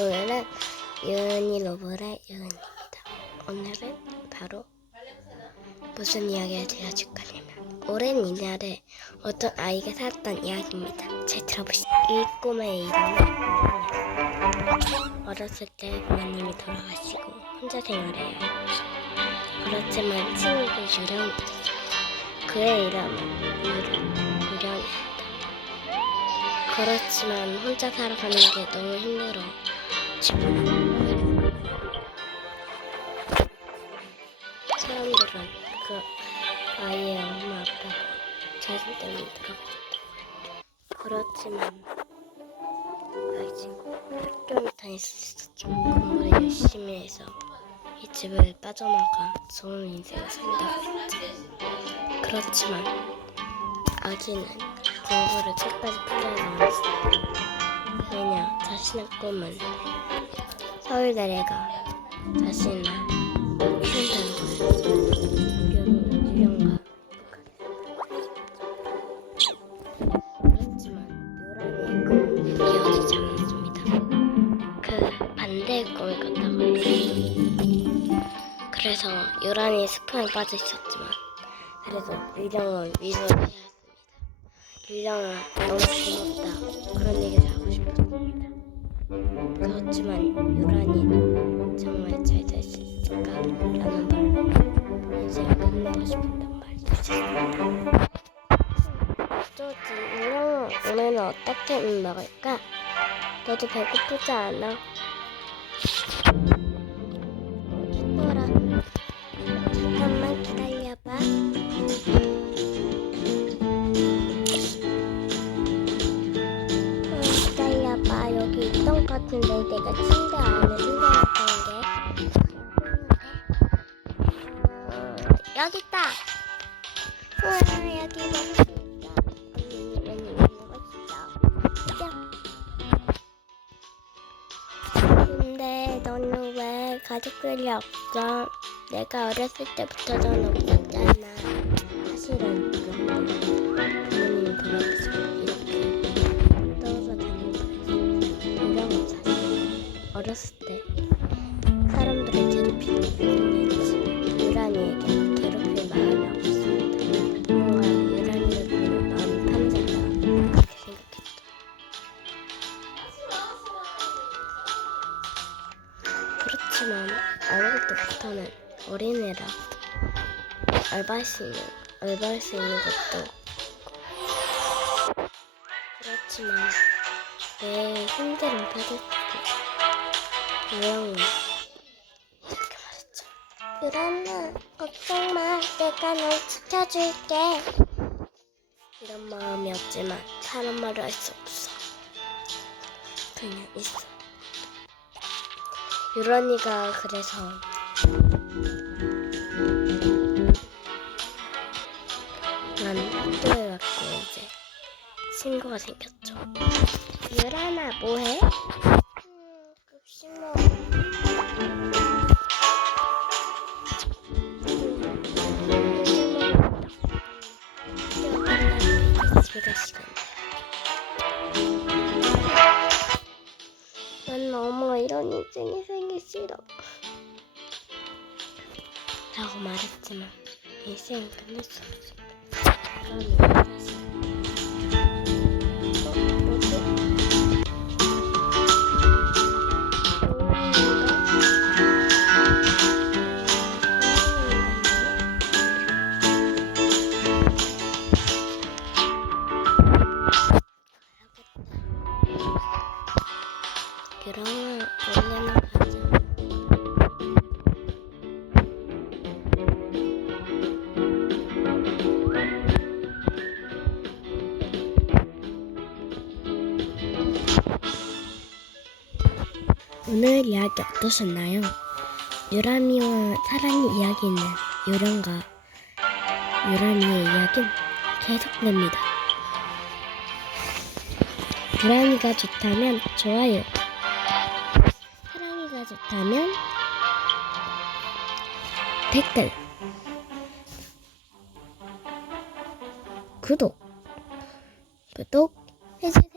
오늘은 유은이 로봇의 유은입니다. 오늘은 바로 무슨 이야기를 들려줄 거냐면 오랜 이날에 어떤 아이가 살았던 이야기입니다. 잘 들어보시죠. 이 꿈의 이름은. 어렸을 때 부모님이 돌아가시고 혼자 생활해요. 그렇지만 친구가 유령이. 그의 이름은 유령, 유령이었다. 그렇지만 혼자 살아가는 게 너무 힘들어. 사람들은 그 아이의 엄마 아빠가 자신 때문에 들어가셨다. 그렇지만 아이 친구 학교를 다닐 수 있었지만 공부를 열심히 해서 이 집을 빠져나가 좋은 인생을 산다고 했지. 그렇지만 아기는 공부를 끝까지 포기하지 않았어. 왜냐, 자신의 꿈은 서울대래가 자신을 키운다는 유령과 그렇지만 요란이의 꿈은 이어지지 않았습니다. 그 반대의 꿈을 꿨다고 했어요. 그래서 요란이 스폰에 빠져 있었지만 그래도 유령은 위로를 해야 유령아 너무 고맙다 그런 얘기를 하고 싶었습니다. 그렇지만 유란이는 정말 잘 될 수 있을까? 라는 말로 인생을 끝내고 싶었단 말이죠. 어쩌지 유령아 오늘은 어떻게 먹을까? 너도 배고프지 않아? 같은데 내가 침대 안에 숨겨놨던 게. 어, 여기 있다. 우와 여기 먹을 수 있어. 언니 언니 먹을 수 있어. 야. 근데 너는 왜 가족들이 없어? 내가 어렸을 때부터 넌없 때 사람들을 괴롭히는 분이었지. 유란이에게 괴롭힐 마음이 없었습니다. 뭔가 유란이를 보면 마음이 편해졌다. 그렇게 생각했죠. 그렇지만 어릴 때부터는 어린애라 알바할 수 있는 알바할 수 있는 것도. 그렇지만 내 힘듦을 받을 때 유영은 이렇게 말했죠. 유란아 걱정 마 내가 널 지켜줄게. 이런 마음이었지만 사람 말을 할 수 없어. 그냥 있어. 유란이가 그래서 난 학교에 왔고 이제 친구가 생겼죠. 유란아 뭐해? 음, 급식 먹어. 집에 갈 시간이야. 난 너무 이런 인생이 생기 싫어. 라고 말했지만 인생은 끝낼 수 없어. 그러니 다시. 오늘 이야기 어떠셨나요? 유람이와 사랑의 이야기는 유령과 유람이의 이야기는 계속됩니다. 유람이가 좋다면 좋아요. 좋다면 댓글 구독 구독 해주세요.